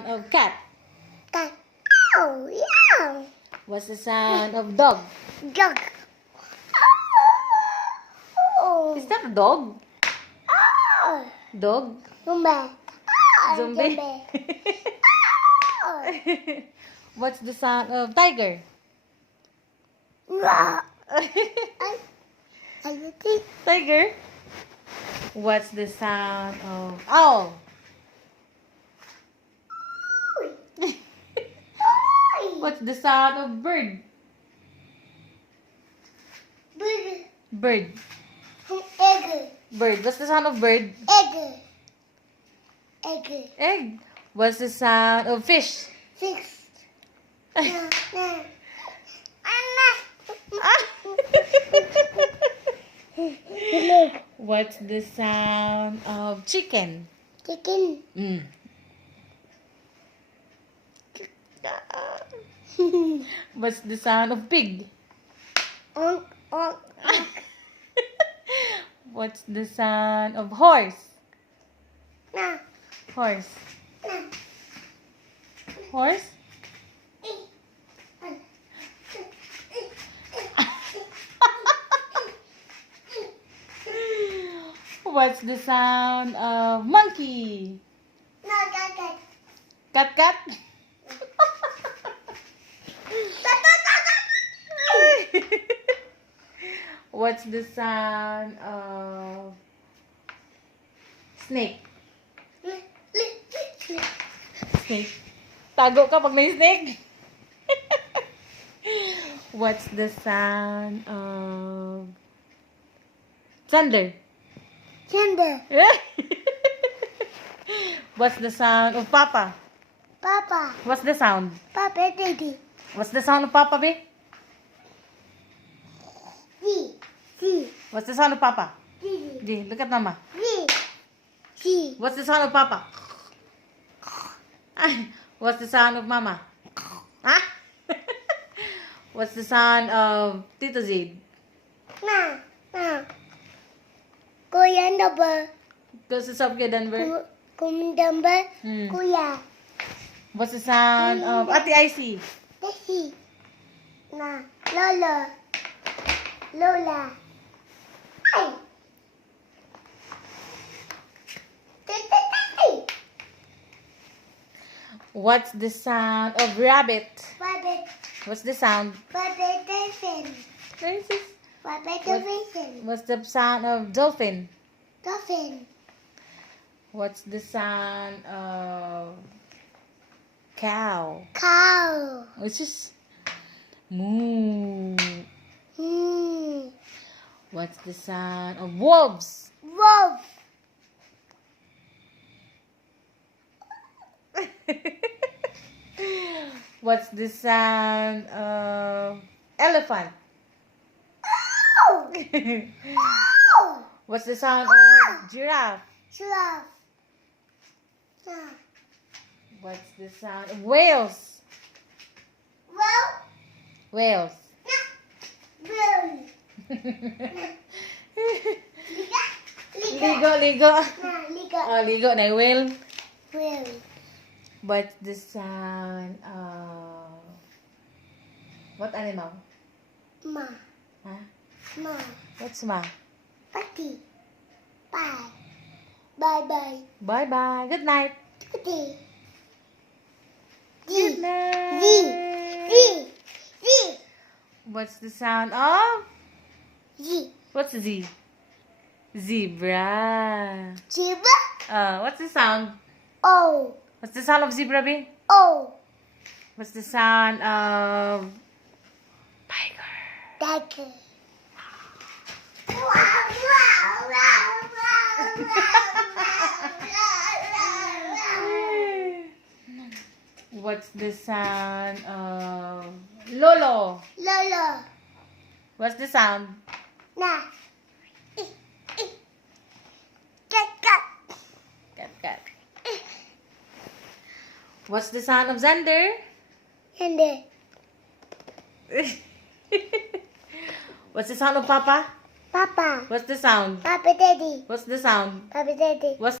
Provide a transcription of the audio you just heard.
sound of cat? Cat. Oh, yeah. What's the sound of dog? Dog. Oh. Is that a dog? Oh. Dog? Zumba. Zombie? Oh. What's the sound of tiger? Rah. I think. Tiger? What's the sound of owl? What's the sound of bird? Bird. Bird. Egg. Bird. What's the sound of bird? Egg. Egg. Egg. What's the sound of fish? Six. Nah. What's the sound of chicken? Chicken. Mm. What's the sound of pig? Onk, onk. What's the sound of horse? Nah. Horse. Nah. Horse? What's the sound of monkey? No, cat. Cat cat? What's the sound of snake? Snake. Tago ka pag may snake. What's the sound of thunder? Thunder. What's the sound of papa? Papa. What's the sound? Papa, daddy. What's the sound of papa, be? G. G. What's the sound of papa? G. G, look at mama. G. G. What's the sound of papa? What's the sound of mama? Huh? What's the sound of Tito Zid? Nah. Nah. Kuya number. Kasi sab kay Denver. Number. Hmm. Kuya. What's the sound of Ate Icy? Daddy. Nah. Lola. Lola. Ay. What's the sound of rabbit? Rabbit. What's the sound? Rabbit dolphin. Where is this? Rabbit dolphin. What's the sound of dolphin? Dolphin. What's the sound of cow? Cow. It's just moo. Hmm. What's the sound of wolves? Wolf. What's the sound of elephant? Ow. Ow. What's the sound of giraffe? Giraffe. Nah. What's the sound of whales? Well. Whales. Well. Ligo, ligo. Nah, liga. Oh, ligo na whale. Well. What's the sound of what animal? Ma. Huh? Ma. What's ma? Pati. Bye. Bye bye. Bye bye. Good night. Pati. Good G. night. G. G. G. What's the sound of? G. What's Z? Zebra. Zebra. What's the sound? O. What's the sound of zebra, be? O. What's the sound of tiger? Tiger. Wow, wow, wow, wow, What's the sound of Lolo? Lolo. What's the sound? Nah. Cat, cat. Cat, cat. What's the sound of Xander? And then. What's the sound of Papa? Papa. What's the sound? Papa, daddy. What's the sound? Papa, daddy. What's